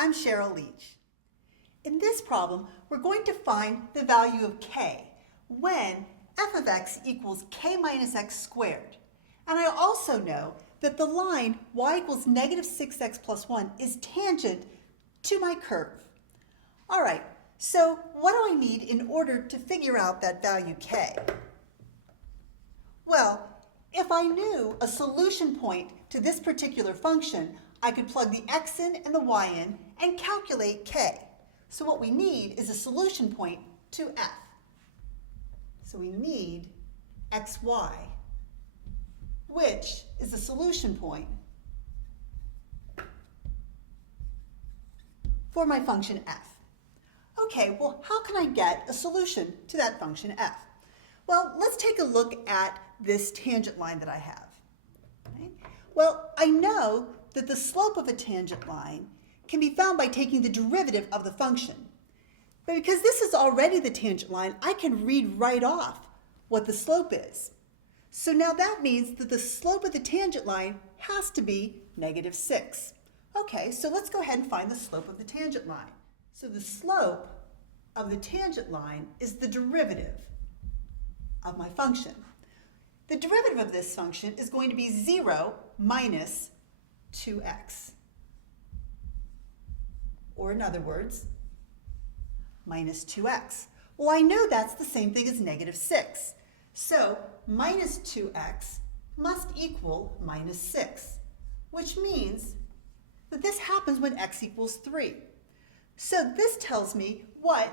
I'm Cheryl Leach. In this problem, we're going to find the value of k when f of x equals k minus x squared. And I also know that the line y equals negative 6x plus 1 is tangent to my curve. All right, so what do I need in order to figure out that value k? Well, if I knew a solution point to this particular function, I could plug the x in and the y in and calculate k. So what we need is a solution point to f. So we need xy, which is the solution point for my function f. Okay, well, how can I get a solution to that function f? Well, let's take a look at this tangent line that I have. Okay? Well, I know that the slope of a tangent line can be found by taking the derivative of the function. But because this is already the tangent line, I can read right off what the slope is. So now that means that the slope of the tangent line has to be negative 6. Okay, so let's go ahead and find the slope of the tangent line. So the slope of the tangent line is the derivative of my function. The derivative of this function is going to be 0 minus 2x. Or in other words, minus 2x. Well, I know that's the same thing as negative 6. So minus 2x must equal minus 6, which means that this happens when x equals 3. So this tells me what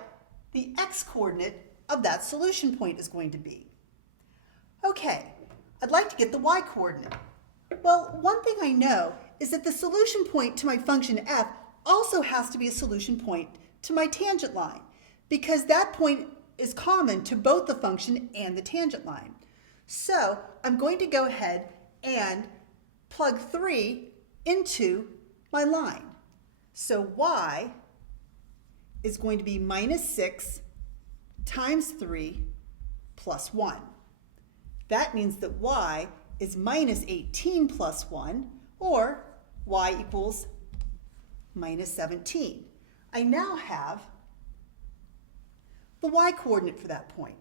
the x-coordinate of that solution point is going to be. Okay, I'd like to get the y-coordinate. Well, one thing I know is that the solution point to my function f also has to be a solution point to my tangent line, because that point is common to both the function and the tangent line. So I'm going to go ahead and plug 3 into my line. So y is going to be minus 6 times 3 plus 1. That means that y is minus 18 plus 1, or y equals minus 17. I now have the y-coordinate for that point.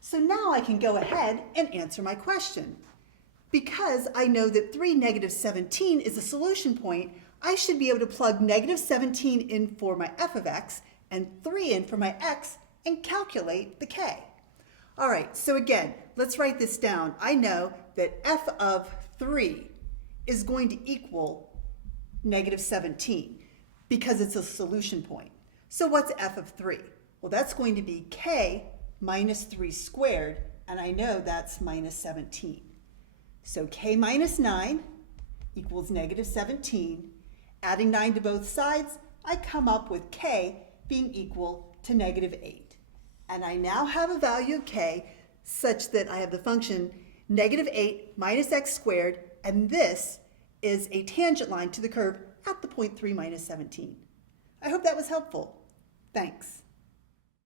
So now I can go ahead and answer my question. Because I know that 3, negative 17 is a solution point, I should be able to plug negative 17 in for my f of x and 3 in for my x and calculate the k. All right, so again, let's write this down. I know that f of 3 is going to equal negative 17 because it's a solution point. So what's f of 3? Well, that's going to be k minus 3 squared, and I know that's minus 17. So k minus 9 equals negative 17. Adding 9 to both sides, I come up with k being equal to negative 8. And I now have a value of k such that I have the function negative 8 minus x squared, and this is a tangent line to the curve at the point 3 minus 17. I hope that was helpful. Thanks.